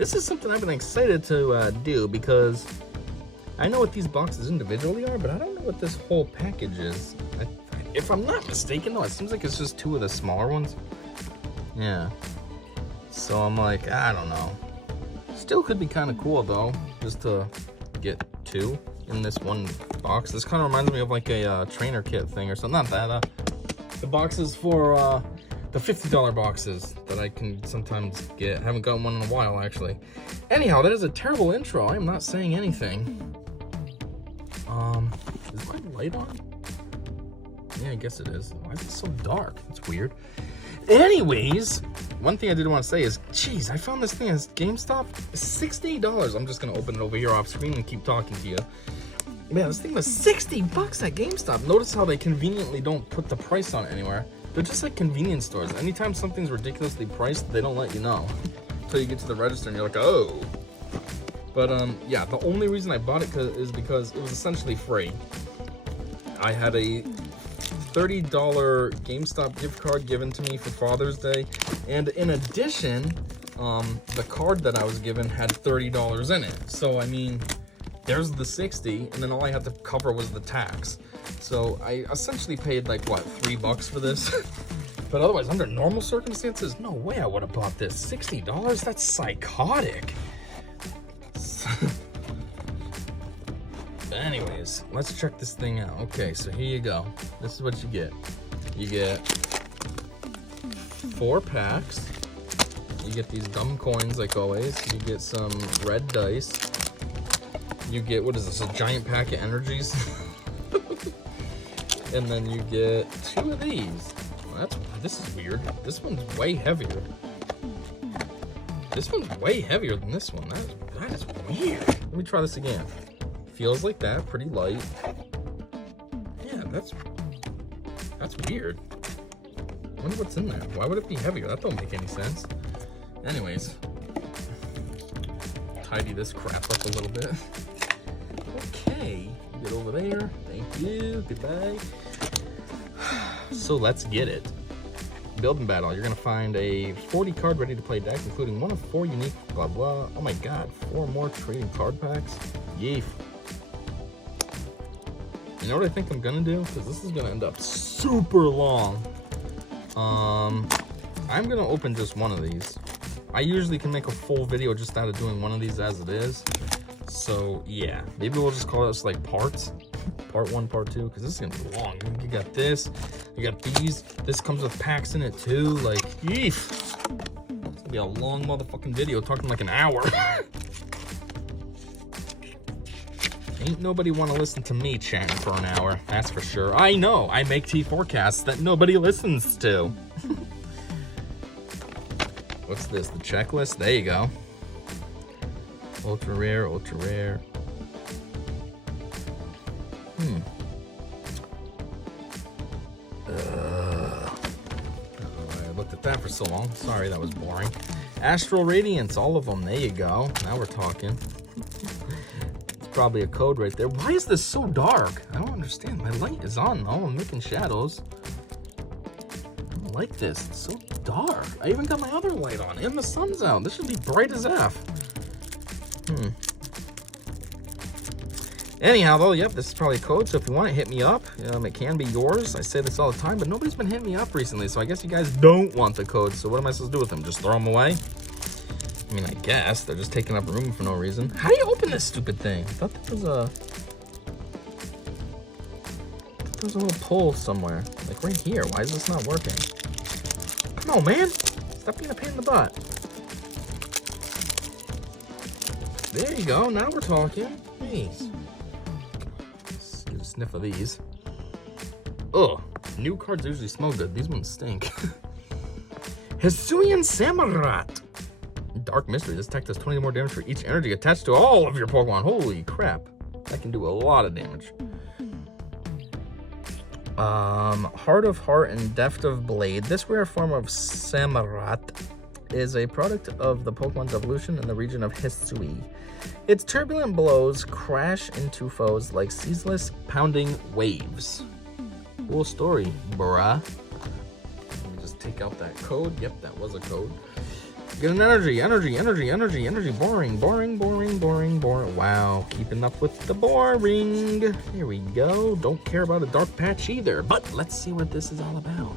This is something I've been excited to do because I know what these boxes individually are, but I don't know what this whole package is. If I'm not mistaken, though, it seems like it's just 2 of the smaller ones. Yeah. So I'm like, I don't know. Still could be kind of cool, though, just to get 2 in this one box. This kind of reminds me of like a trainer kit thing or something. Not that. The boxes for the $50 boxes that I can sometimes get. I haven't gotten one in a while, actually. Anyhow, that is a terrible intro. I am not saying anything. Is my light on? Yeah, I guess it is. Why is it so dark? It's weird. Anyways, one thing I did want to say is, geez, I found this thing at GameStop. $60. I'm just gonna open it over here off screen and keep talking to you. Man, this thing was $60 at GameStop. Notice how they conveniently don't put the price on it anywhere. They're just like convenience stores. Anytime something's ridiculously priced, they don't let you know until you get to the register and you're like, oh. But yeah, the only reason I bought it is because it was essentially free. I had a $30 GameStop gift card given to me for Father's Day, and in addition, the card that I was given had $30 in it. So I mean, there's the 60, and then all I had to cover was the tax. So I essentially paid like what, $3 for this. But otherwise, under normal circumstances, no way I would have bought this. $60? That's psychotic. Anyways, let's check this thing out. Okay, so here you go. This is what you get. You get 4 packs. You get these dumb coins like always. You get some red dice. You get, what is this, a giant pack of energies? And then you get 2 of these. Well, this is weird. This one's way heavier. This one's way heavier than this one. That is weird. Let me try this again. Feels like that, pretty light. Yeah, that's weird. I wonder what's in there. Why would it be heavier? That don't make any sense. Anyways, tidy this crap up a little bit. Okay, get over there. Thank you. Goodbye. So let's get it. Building battle. You're gonna find a 40 card ready to play deck, including 1 of 4 unique blah blah. Oh my god, 4 more trading card packs. Yeef. You know what I think I'm gonna do? Because this is gonna end up super long. I'm gonna open just 1 of these. I usually can make a full video just out of doing 1 of these as it is. So yeah, maybe we'll just call this like parts. Part 1, part 2, because this is gonna be long. You got this, you got these. This comes with packs in it too. Like, yeef. It's gonna be a long motherfucking video, talking like an hour. Ain't nobody want to listen to me chatting for an hour, that's for sure. I know, I make tea forecasts that nobody listens to. What's this, the checklist? There you go. Ultra rare, ultra rare. I looked at that for so long. Sorry, that was boring. Astral Radiance, all of them. There you go. Now we're talking. Probably a code right there. Why is this so dark? I don't understand. My light is on though. I'm making shadows. I don't like this. It's so dark. I even got my other light on and the sun's out. This should be bright as F. Anyhow, though, yep, this is probably a code. So if you want it, hit me up. It can be yours. I say this all the time, but nobody's been hitting me up recently. So I guess you guys don't want the code. So what am I supposed to do with them? Just throw them away? I mean, I guess they're just taking up room for no reason. How do you open this stupid thing? I thought there was a little pull somewhere, like right here. Why is this not working? Come on, man! Stop being a pain in the butt. There you go. Now we're talking. Jeez. Let's get a sniff of these. Ugh. New cards usually smell good. These ones stink. Hisuian Samurott. Dark Mystery. This tech does 20 more damage for each energy attached to all of your Pokemon. Holy crap. That can do a lot of damage. Heart of Heart and Deft of Blade. This rare form of Samurott is a product of the Pokemon's evolution in the region of Hisui. Its turbulent blows crash into foes like ceaseless pounding waves. Cool story, bruh. Let me just take out that code. Yep, that was a code. Get an energy. Boring. Wow, keeping up with the boring. Here we go. Don't care about a dark patch either, but let's see what this is all about.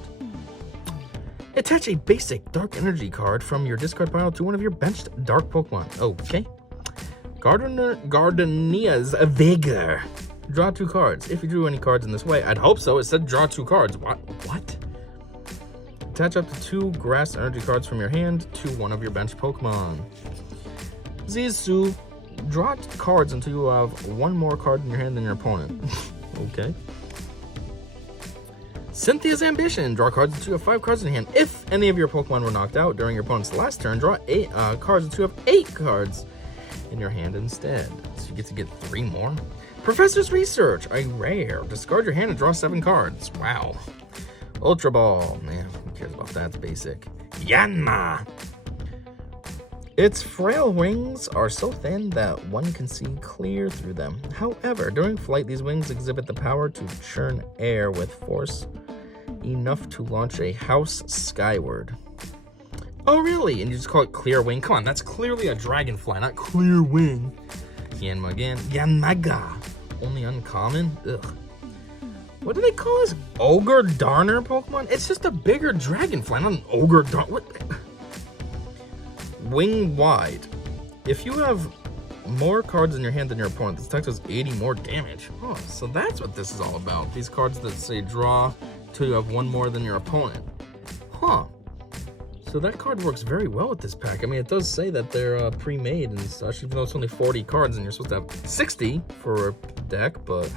Attach a basic dark energy card from your discard pile to one of your benched dark Pokemon. Okay. Gardenia's Vigor. Draw 2 cards. If you drew any cards in this way, I'd hope so. It said draw 2 cards. What? Attach up to 2 grass energy cards from your hand to one of your bench Pokemon. Zizu. Draw cards until you have 1 more card in your hand than your opponent. Okay. Cynthia's Ambition. Draw cards until you have 5 cards in your hand. If any of your Pokemon were knocked out during your opponent's last turn, draw 8 cards until you have 8 cards in your hand instead. So you get to get 3 more. Professor's Research. A rare. Discard your hand and draw 7 cards. Wow. Ultra Ball. Man, who cares about that? It's basic. Yanma. Its frail wings are so thin that one can see clear through them. However, during flight, these wings exhibit the power to churn air with force enough to launch a house skyward. Oh, really? And you just call it Clear Wing? Come on, that's clearly a dragonfly, not Clear Wing. Yanmaga. Only uncommon? Ugh. What do they call this? Ogre Darner Pokemon? It's just a bigger dragonfly, not an Ogre Darner. What? Wing Wide. If you have more cards in your hand than your opponent, this attack does 80 more damage. Oh, so that's what this is all about. These cards that say draw till you have 1 more than your opponent. Huh. So that card works very well with this pack. I mean, it does say that they're pre-made and such, even though it's only 40 cards and you're supposed to have 60 for a deck, but...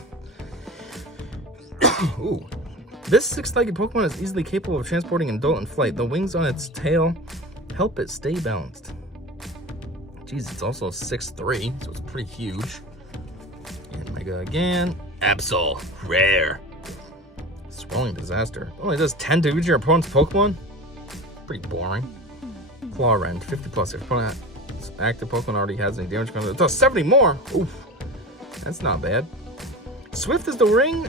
Ooh. This 6-legged Pokemon is easily capable of transporting an adult in flight. The wings on its tail help it stay balanced. Jeez, it's also 6'3", so it's pretty huge. And Mega again. Absol. Rare. Swelling Disaster. Only does 10 damage to your opponent's Pokemon? Pretty boring. Claw Rend. 50 plus. If your opponent's active Pokemon already has any damage, it does 70 more. Oof. That's not bad. Swift as the Ring.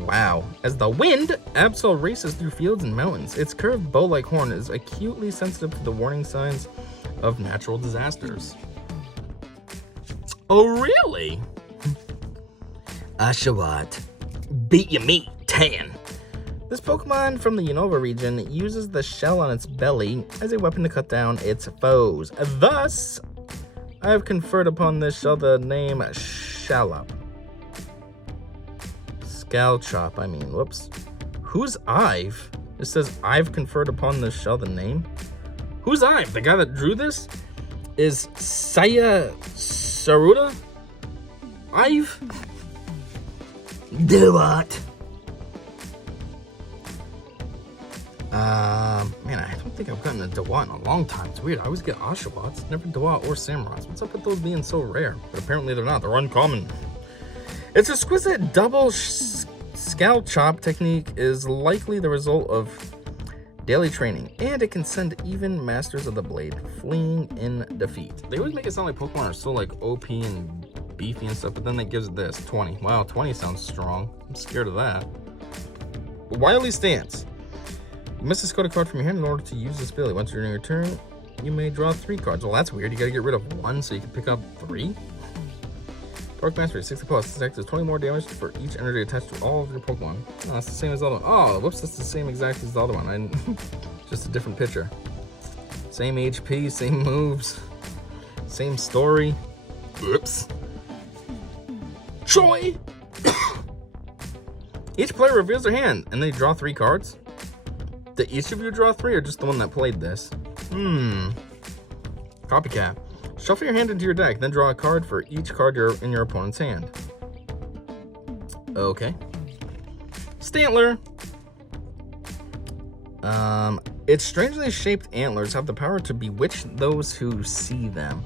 Wow. As the wind, Absol races through fields and mountains. Its curved bow-like horn is acutely sensitive to the warning signs of natural disasters. Oh, really? Oshawott. Beat your meat, 10. This Pokemon from the Unova region uses the shell on its belly as a weapon to cut down its foes. Thus, I have conferred upon this shell the name Shallop. Scalchop, I mean, whoops. Who's Ive? It says I've conferred upon this shell the name. Who's Ive? The guy that drew this? Is Saya Saruda? Ive? Do what? Man, I don't think I've gotten a Dewott in a long time. It's weird. I always get Oshawotts, never Dewott or Samurats. What's up with those being so rare? But apparently they're not. They're uncommon. Its exquisite double scalp chop technique is likely the result of daily training, and it can send even masters of the blade fleeing in defeat. They always make it sound like Pokemon are so like OP and beefy and stuff, but then it gives it this 20. Wow, 20 sounds strong. I'm scared of that. Wily Stance. You must discard a card from your hand in order to use this ability. Once during your turn, you may draw 3 cards. Well, that's weird. You gotta get rid of 1 so you can pick up 3. Dark Mastery, 60 plus. This attack does 20 more damage for each energy attached to all of your Pokemon. Oh, that's the same as the other one. Oh, whoops, that's the same exact as the other one. Just a different picture. Same HP, same moves, same story. Oops. Troy! Each player reveals their hand, and they draw 3 cards. Did each of you draw 3, or just the one that played this? Copycat. Shuffle your hand into your deck, then draw a card for each card in your opponent's hand. Okay. Stantler. Its strangely shaped antlers have the power to bewitch those who see them.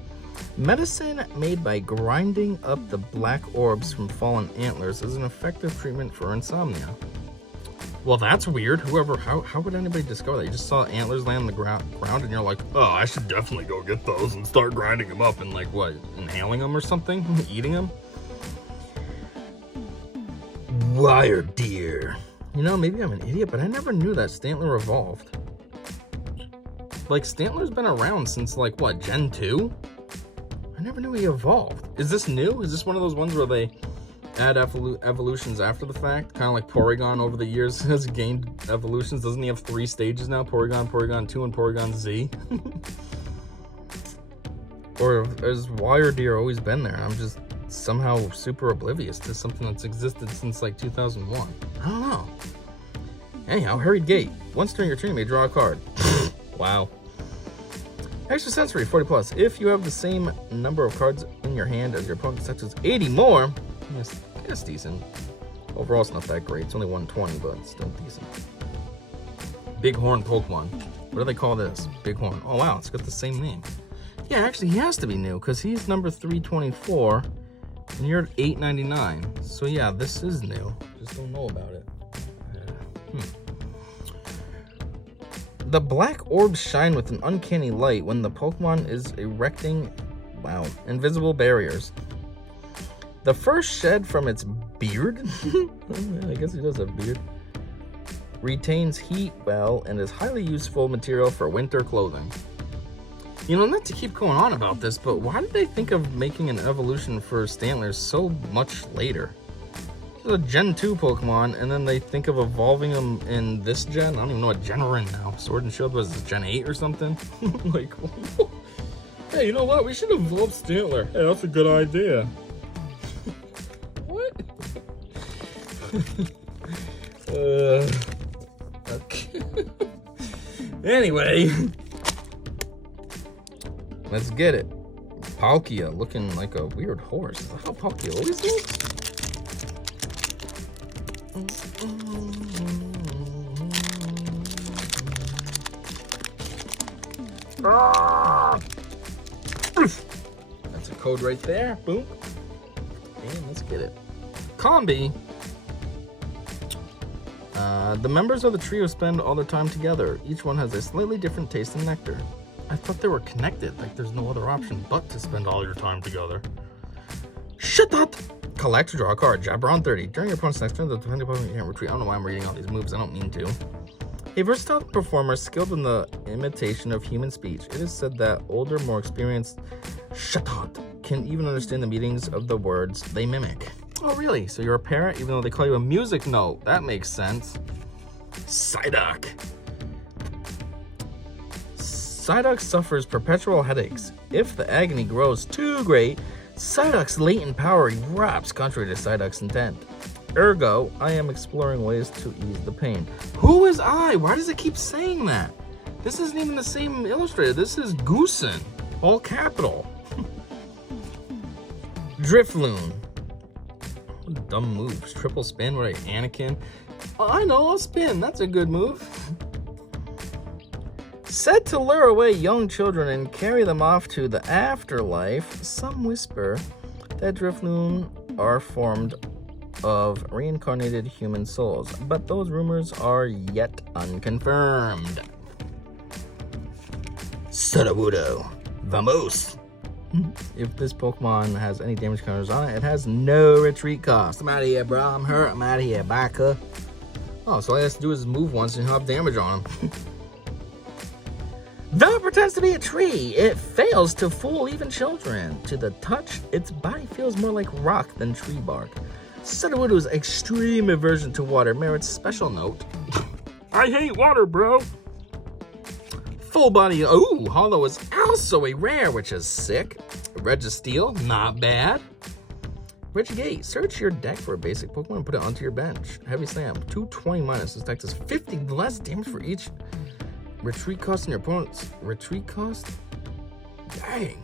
Medicine made by grinding up the black orbs from fallen antlers is an effective treatment for insomnia. Well, that's weird. How would anybody discover that? You just saw antlers land on the ground and you're like, oh, I should definitely go get those and start grinding them up and like what, inhaling them or something? Eating them? Wire deer. You know, maybe I'm an idiot, but I never knew that Stantler evolved. Like, Stantler's been around since, like, what, Gen 2? I never knew he evolved. Is this new? Is this one of those ones where they add evolutions after the fact? Kind of like Porygon over the years has gained evolutions. Doesn't he have 3 stages now? Porygon, Porygon 2, and Porygon Z? Or has Wire always been there? I'm just somehow super oblivious to something that's existed since like 2001. I don't know. Anyhow, Hurried Gate. Once during your turn, you may draw a card. Wow. Extrasensory, 40 plus. If you have the same number of cards in your hand as your opponent, such as 80 more, it's decent. Overall, it's not that great. It's only 120, but it's still decent. Bighorn Pokemon. What do they call this? Bighorn. Oh, wow, it's got the same name. Yeah, actually, he has to be new, because he's number 324, and you're at 899. So, yeah, this is new. Just don't know about it. The black orbs shine with an uncanny light when the Pokemon is erecting, invisible barriers. The first shed from its beard, I guess he does have a beard, retains heat well and is highly useful material for winter clothing. You know, not to keep going on about this, but why did they think of making an evolution for Stantler so much later? This is a Gen 2 Pokemon, and then they think of evolving them in this gen? I don't even know what gen we're in now. Sword and Shield was Gen 8 or something? Like, hey, you know what? We should evolve Stantler. Hey, that's a good idea. What? Okay. Anyway. Let's get it. Palkia looking like a weird horse. Is that how Palkia always looks? That's a code right there. Boom. And let's get it. Combi. The members of the trio spend all their time together. Each one has a slightly different taste in nectar. I thought they were connected, like there's no other option but to spend all your time together. Shut up! Collect, draw a card, Jabron 30. During your opponent's next turn, the defending opponent can't retreat. I don't know why I'm reading all these moves, I don't mean to. A versatile performer skilled in the imitation of human speech. It is said that older, more experienced Shatot can even understand the meanings of the words they mimic. Oh, really? So you're a parrot, even though they call you a music note. That makes sense. Psyduck. Psyduck suffers perpetual headaches. If the agony grows too great, Psyduck's latent power erupts contrary to Psyduck's intent. Ergo, I am exploring ways to ease the pain. Who is I? Why does it keep saying that? This isn't even the same illustrator. This is Goosen. All capital. Drifloon. What dumb moves. Triple spin with an Anakin. Oh, I know, I'll spin. That's a good move. Said to lure away young children and carry them off to the afterlife, some whisper that Drifloon are formed of reincarnated human souls, but those rumors are yet unconfirmed. Sudowoodo. Vamos. If this Pokemon has any damage counters on it, it has no retreat cost. I'm out of here, bro. I'm hurt. I'm out of here. Baka. Oh, so all he has to do is move once and he'll have damage on him. Though it pretends to be a tree, it fails to fool even children. To the touch, its body feels more like rock than tree bark. Sudowoodo's extreme aversion to water merits special note. I hate water, bro. Full body, Hollow is also a rare, which is sick. Registeel, not bad. Rich Gate, search your deck for a basic Pokemon and put it onto your bench. Heavy Slam, 220 minus. This deck does 50 less damage for each retreat cost in your opponent's retreat cost? Dang.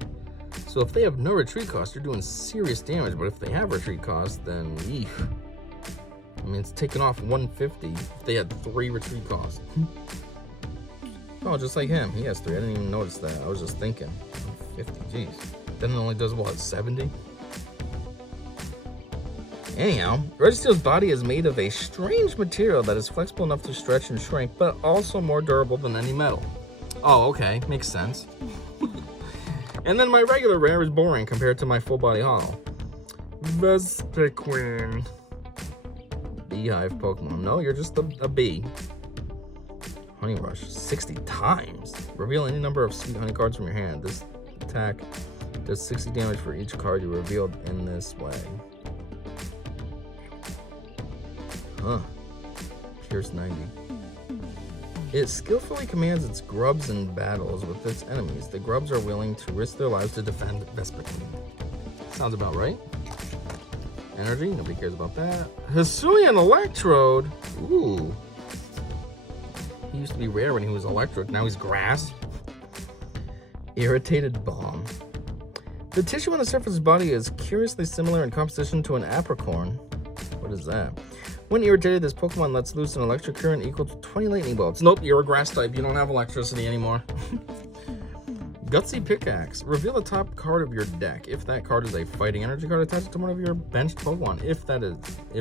So if they have no retreat cost, you're doing serious damage, but if they have retreat cost, then eef. I mean, it's taking off 150 if they had 3 retreat costs. Oh, just like him. He has 3. I didn't even notice that. I was just thinking. 50, jeez. Then it only does, what, 70? Anyhow, Registeel's body is made of a strange material that is flexible enough to stretch and shrink, but also more durable than any metal. Oh, okay. Makes sense. And then my regular rare is boring compared to my full body hollow. Vespiquen. Beehive Pokemon. No, you're just a bee. Honey Rush 60 times. Reveal any number of Sweet Honey cards from your hand. This attack does 60 damage for each card you revealed in this way. Huh. Pierce 90. It skillfully commands its grubs in battles with its enemies. The grubs are willing to risk their lives to defend Vesper Queen. Sounds about right. Energy, nobody cares about that. Hisuian Electrode. Ooh. He used to be rare when he was electric. Now he's grass. Irritated Bomb. The tissue on the surface of his body is curiously similar in composition to an apricorn. What is that? When irritated, this Pokemon lets loose an electric current equal to 20 lightning bolts. Nope, you're a grass type. You don't have electricity anymore. Gutsy Pickaxe. Reveal the top card of your deck. If that card is a fighting energy card, attach it to one of your benched Pokemon. If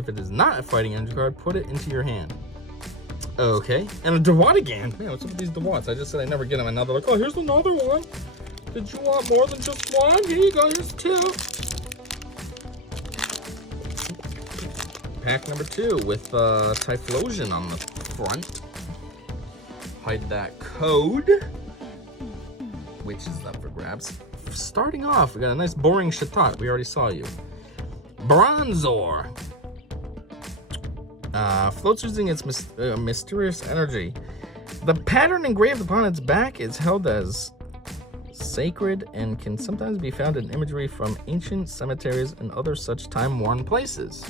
it is not a fighting energy card, put it into your hand. Okay. And a Dewattigan. Man, what's up with these Dewatts? I just said I never get them, and now they're like, oh, here's another one. Did you want more than just one? Here you go, here's two. Pack number 2 with Typhlosion on the front. Hide that code, which is up for grabs. Starting off, we got a nice boring Chatot. We already saw you. Bronzor. Floats using its mysterious energy. The pattern engraved upon its back is held as sacred and can sometimes be found in imagery from ancient cemeteries and other such time-worn places.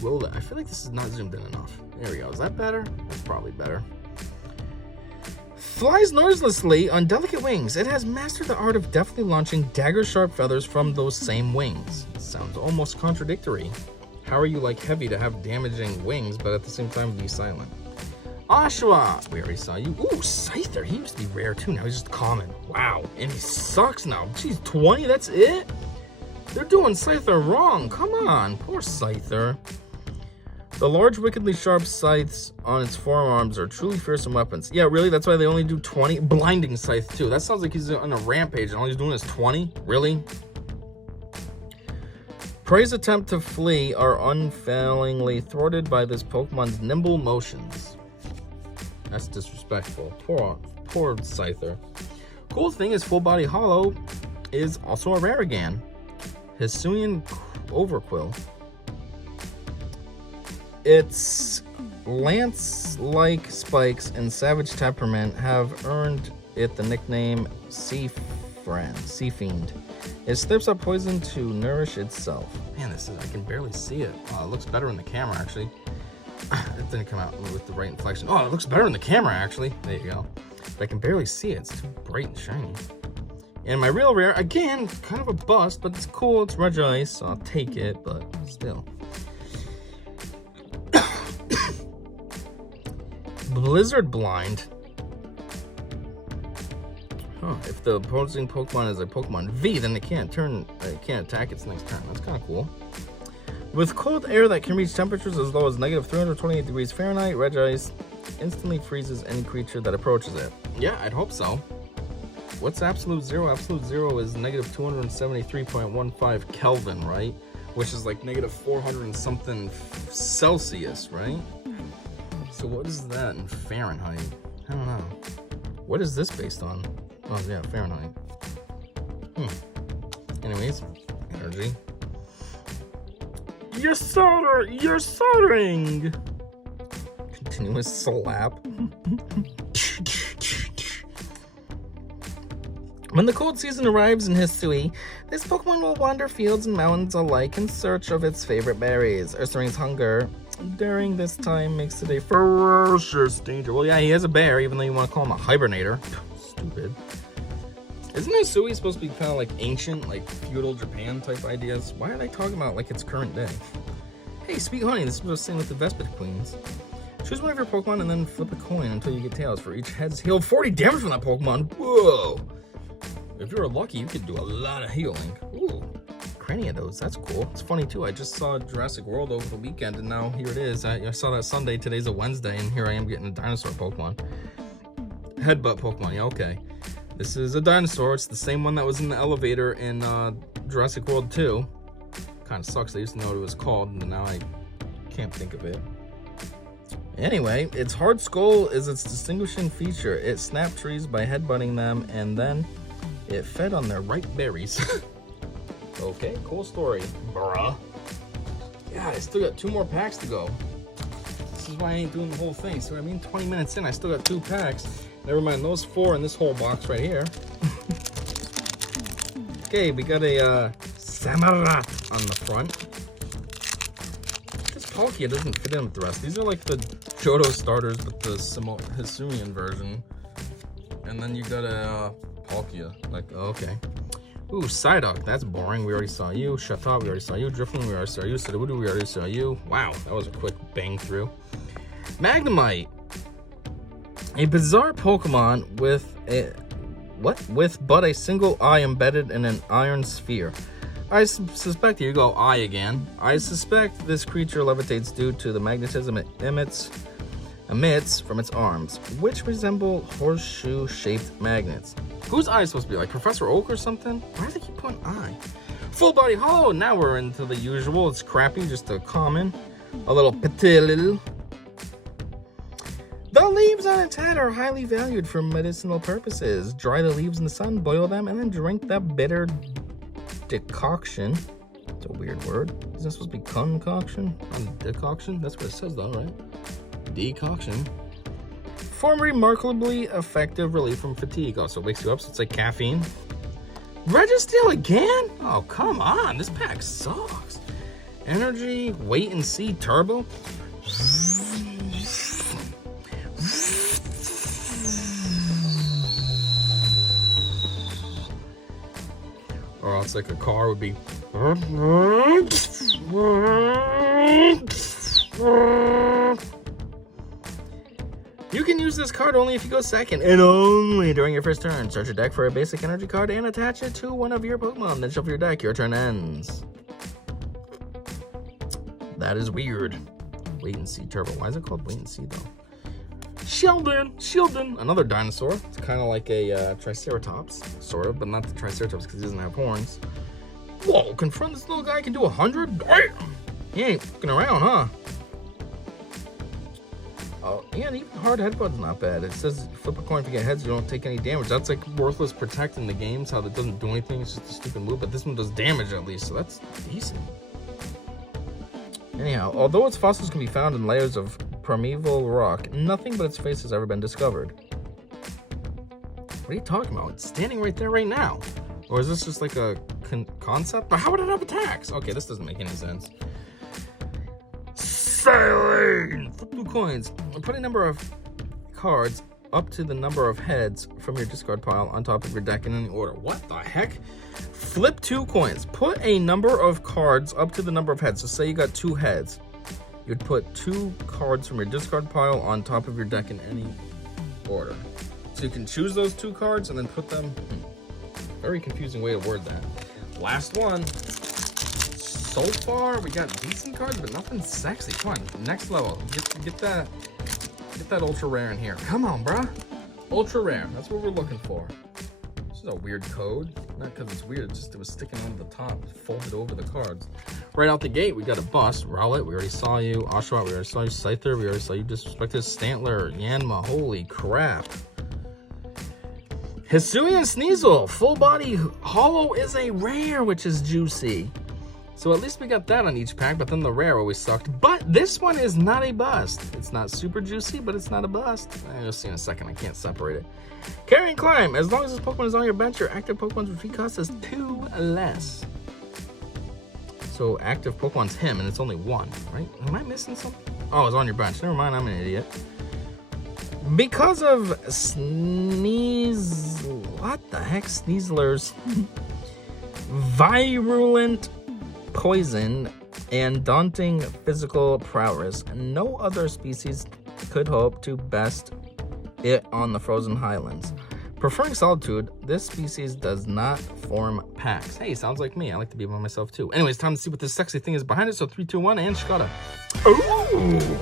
Well, I feel like this is not zoomed in enough. There we go. Is that better? That's probably better. Flies noiselessly on delicate wings. It has mastered the art of deftly launching dagger-sharp feathers from those same wings. It sounds almost contradictory. How are you like Heavy to have damaging wings, but at the same time be silent? Oshawott. We already saw you. Ooh, Scyther. He used to be rare too. Now he's just common. Wow. And he sucks now. Jeez, 20? That's it? They're doing Scyther wrong. Come on. Poor Scyther. The large, wickedly sharp scythes on its forearms are truly fearsome weapons. Yeah, really? That's why they only do 20? Blinding Scythe, too. That sounds like he's on a rampage and all he's doing is 20? Really? Prey's attempt to flee are unfailingly thwarted by this Pokemon's nimble motions. That's disrespectful. Poor Scyther. Cool thing is Full Body Hollow is also a rare again. Hisuian Overquill. Its lance-like spikes and savage temperament have earned it the nickname Sea Fiend. It slips up poison to nourish itself. Man, I can barely see it. Oh, it looks better in the camera, actually. It didn't come out with the right inflection. Oh, it looks better in the camera, actually. There you go. But I can barely see it. It's too bright and shiny. And my real rare, again, kind of a bust, but it's cool. It's Regice, so I'll take it, but still. Blizzard Blind. Huh, if the opposing Pokemon is a Pokemon V, then it can't attack its next turn. That's kind of cool. With cold air that can reach temperatures as low as negative 328 degrees Fahrenheit, Regice instantly freezes any creature that approaches it. Yeah, I'd hope so. What's absolute zero? Absolute zero is negative 273.15 Kelvin, right? Which is like negative 400 and something Celsius, right? So what is that in Fahrenheit? I don't know. What is this based on? Oh yeah, Fahrenheit. Anyways, energy. You're soldering! Continuous slap. When the cold season arrives in Hisui, this Pokemon will wander fields and mountains alike in search of its favorite berries. Ursaring's hunger during this time makes it a ferocious danger. Well, yeah, he is a bear, even though you want to call him a hibernator. Stupid. Isn't Hisui supposed to be kind of like ancient, like feudal Japan type ideas? Why are they talking about it like it's current day? Hey, Sweet Honey, this is what I was saying with the Vesper Queens. Choose one of your Pokemon and then flip a coin until you get tails. For each head's heal 40 damage from that Pokemon. Whoa! If you're lucky, you could do a lot of healing. Ooh, Craniados, that's cool. It's funny too, I just saw Jurassic World over the weekend and now here it is. I saw that Sunday, today's a Wednesday, and here I am getting a dinosaur Pokemon. Headbutt Pokemon, yeah, okay. This is a dinosaur. It's the same one that was in the elevator in Jurassic World 2. Kind of sucks. I used to know what it was called, and now I can't think of it. Anyway, its hard skull is its distinguishing feature. It snapped trees by headbutting them, and then it fed on their ripe berries. Okay, cool story, bruh. Yeah, I still got 2 more packs to go. This is why I ain't doing the whole thing. So I mean, 20 minutes in, I still got 2 packs. Never mind those 4 in this whole box right here. Okay, we got a Samurott on the front. This Palkia doesn't fit in with the rest. These are like the Johto starters, but the Hisuian version. And then you got a Palkia. Like, okay. Ooh, Psyduck, that's boring. We already saw you. Chatot, we already saw you. Drifloon, we already saw you. Sudowoodo, we already saw you. Wow, that was a quick bang through. Magnemite. A bizarre Pokemon with but a single eye embedded in an iron sphere. I suspect, here you go, eye again. I suspect this creature levitates due to the magnetism it emits from its arms, which resemble horseshoe-shaped magnets. Whose eye is supposed to be, like Professor Oak or something? Why do they keep putting eye? Full body hollow, now we're into the usual. It's crappy, just a common. A little petit. The leaves on its head are highly valued for medicinal purposes. Dry the leaves in the sun, boil them, and then drink the bitter decoction. It's a weird word. Isn't that supposed to be concoction? Decoction? That's what it says though, right? Decoction. For remarkably effective relief from fatigue. Also wakes you up, so it's like caffeine. Registeel again? Oh, come on. This pack sucks. Energy, wait and see, turbo. Or else like a car would be. You can use this card only if you go second, and only during your first turn. Search your deck for a basic energy card and attach it to one of your Pokemon. Then shuffle your deck. Your turn ends. That is weird. Wait and see turbo. Why is it called wait and see though? Sheldon, another dinosaur. It's kind of like a Triceratops, sort of, but not the Triceratops because he doesn't have horns. Whoa, confront this little guy can do 100? Damn! He ain't fucking around, huh? Oh, yeah, even hard headbutt's not bad. It says flip a coin if you get heads, you don't take any damage. That's like worthless protect in the games, how that doesn't do anything, it's just a stupid move, but this one does damage at least, so that's decent. Anyhow, although its fossils can be found in layers of primeval rock, nothing but its face has ever been discovered. What are you talking about? It's standing right there right now. Or is this just like a concept? But how would it have attacks? Okay, this doesn't make any sense. Saline! Flip 2 coins. Put a number of cards up to the number of heads from your discard pile on top of your deck in any order. What the heck? Flip 2 coins. Put a number of cards up to the number of heads. So say you got 2 heads. You'd put 2 cards from your discard pile on top of your deck in any order. So you can choose those 2 cards and then put them... Very confusing way to word that. Last one. So far, we got decent cards, but nothing sexy. Come on, next level. Get that ultra rare in here. Come on, bruh. Ultra rare. That's what we're looking for. This is a weird code. Not because it's weird, it's just it was sticking on the top, folded over the cards. Right out the gate, we got a bust. Rowlet, we already saw you. Oshawott, we already saw you. Scyther, we already saw you. Disrespected. Stantler, Yanma, holy crap. Hisuian Sneasel, full body hollow is a rare, which is juicy. So at least we got that on each pack, but then the rare always sucked. But this one is not a bust. It's not super juicy, but it's not a bust. You'll see in a second, I can't separate it. Carry and Climb, as long as this Pokemon is on your bench, your active Pokemon's retreat cost is 2 less. So active Pokemon's him, and it's only 1, right? Am I missing something? Oh, it's on your bench. Never mind, I'm an idiot. Because of Sneasler's virulent poison and daunting physical prowess, no other species could hope to best it on the frozen highlands. Preferring solitude, this species does not form packs. Hey, sounds like me. I like to be by myself too. Anyways, time to see what this sexy thing is behind it. So 3, 2, 1, and Shkata. Ooh!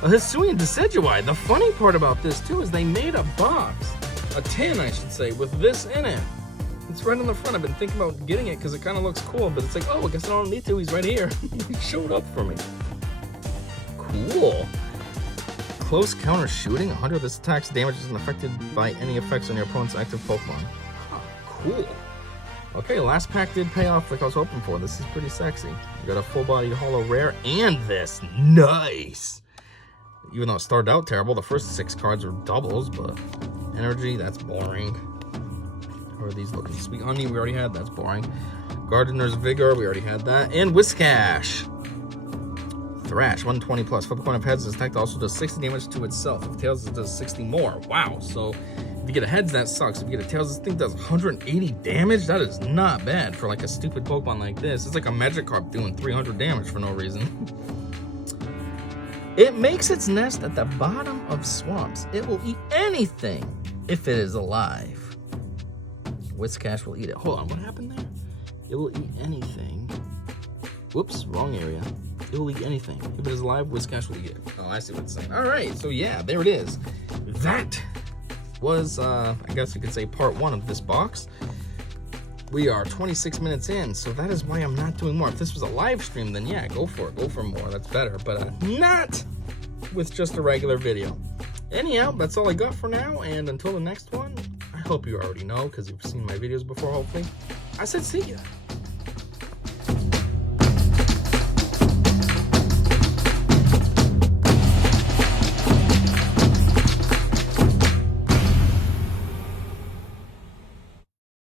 A Hisuian Decidueye. The funny part about this too is they made a box, a tin I should say, with this in it. It's right on the front. I've been thinking about getting it because it kind of looks cool, but it's like, oh, I guess I don't need to. He's right here. He showed up for me. Cool. close counter shooting. 100. This attack's damage isn't affected by any effects on your opponent's active Pokemon. Huh, cool. Okay, last pack did pay off like I was hoping for. This is pretty sexy. You got a full-bodied holo rare and this. Nice! Even though it started out terrible, the first 6 cards are doubles, but energy, that's boring. How are these looking? Sweet Honey, we already had. That's boring. Gardener's Vigor, we already had that. And Whiscash. Thrash, 120 plus. Flip a coin of heads. This attack also does 60 damage to itself. If tails, it does 60 more. Wow. So if you get a heads, that sucks. If you get a tails, this thing does 180 damage. That is not bad for like a stupid Pokemon like this. It's like a Magikarp doing 300 damage for no reason. It makes its nest at the bottom of swamps. It will eat anything if it is alive. Whiscash will eat it. Hold on, what happened there? It will eat anything. Whoops, wrong area. It will eat anything. If it is alive, Whiscash will eat it. Oh, I see what it's saying. All right, so yeah, there it is. That was, I guess you could say, part 1 of this box. We are 26 minutes in, so that is why I'm not doing more. If this was a live stream, then yeah, go for it. Go for more. That's better, but not with just a regular video. Anyhow, that's all I got for now, and until the next one, I hope you already know, because you've seen my videos before, hopefully. I said see ya.